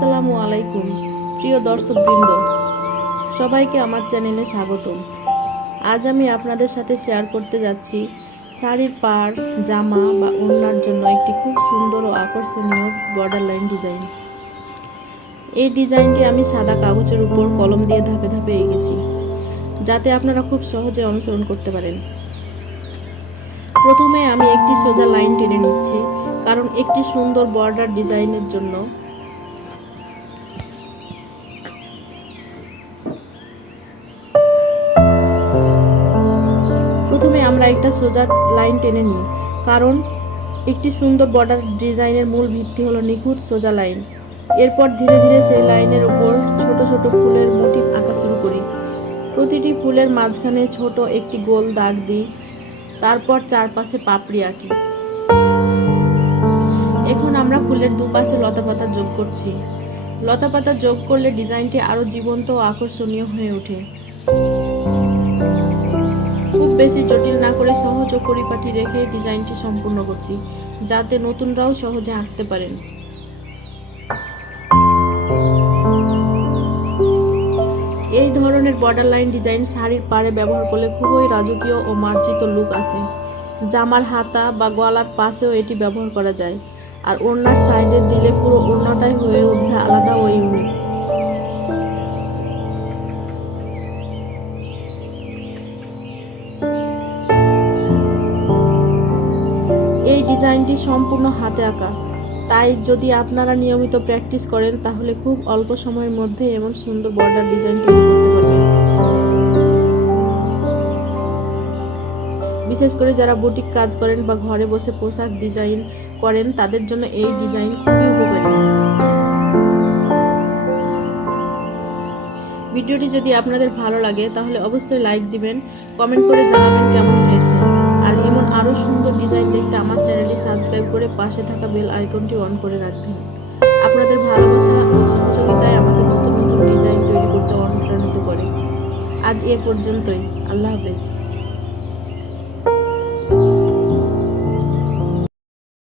আসসালামু আলাইকুম প্রিয় দর্শকবৃন্দ, সবাইকে আমার চ্যানেলে স্বাগতম। আজ আমি আপনাদের সাথে শেয়ার করতে যাচ্ছি শাড়ির পাড়, জামা বা ওড়নার জন্য একটি খুব সুন্দর ও আকর্ষণীয় বর্ডার লাইন ডিজাইন। এই ডিজাইনটি আমি সাদা কাগজের উপর কলম দিয়ে ধাপে ধাপে এঁকেছি, যাতে আপনারা খুব সহজে অনুসরণ করতে পারেন। প্রথমে আমি একটি সোজা লাইন টেনে নিচ্ছি, কারণ একটি সুন্দর বর্ডার ডিজাইনের জন্য আমরা একটা সোজা লাইন টেনে নিই, কারণ একটি সুন্দর বর্ডার ডিজাইনের মূল ভিত্তি হলো নিখুঁত সোজা লাইন। এরপর ধীরে ধীরে সেই লাইনের উপর ছোট ছোট ফুলের মোটিভ আঁকা শুরু করি। প্রতিটি ফুলের মাঝখানে ছোট একটি গোল দাগ দিই, তারপর চারপাশে পাপড়ি আঁকি। এখন আমরা ফুলের দুপাশে লতাপাতা যোগ করছি। লতাপাতা যোগ করলে ডিজাইনটি আরো জীবন্ত ও আকর্ষণীয় হয়ে ওঠে। খুব বেশি জটিল না করে সহজ ও পরিপাটি রেখে ডিজাইনটি সম্পূর্ণ করছি, যাতে নতুনরাও সহজে আঁকতে পারেন। এই ধরনের বর্ডার লাইন ডিজাইন শাড়ির পাড়ে ব্যবহার করলে খুবই রাজকীয় ও মার্জিত লুক আসে। জামার হাতা বা গলার পাশেও এটি ব্যবহার করা যায়, আর ওড়নার সাইডে দিলে পুরো ওড়নাটাই হয়ে উঠবে আলাদা ও ইউনিক। এই ডিজাইনটি সম্পূর্ণ হাতে আঁকা, তাই যদি আপনারা নিয়মিত প্র্যাকটিস করেন তাহলে খুব অল্প সময়ের মধ্যে এমন সুন্দর বর্ডার ডিজাইন তৈরি করতে পারবেন। বিশেষ করে যারা বুটিক কাজ করেন বা ঘরে বসে পোশাক ডিজাইন করেন, তাদের জন্য এই ডিজাইন খুবই উপকারী। ভিডিওটি যদি আপনাদের ভালো লাগে তাহলে অবশ্যই লাইক দিবেন, কমেন্ট করে জানাবেন কেমন হয়েছে। আর এমন আরও সুন্দর ডিজাইন দেখতে আমার চ্যানেলটি সাবস্ক্রাইব করে পাশে থাকা বেল আইকনটি অন করে রাখবেন। আপনাদের ভালোবাসা ও সহযোগিতায় আমাকে নতুন নতুন ডিজাইন তৈরি করতে অনুপ্রাণিত করে। আজ এ পর্যন্তই। আল্লাহ হাফেজ।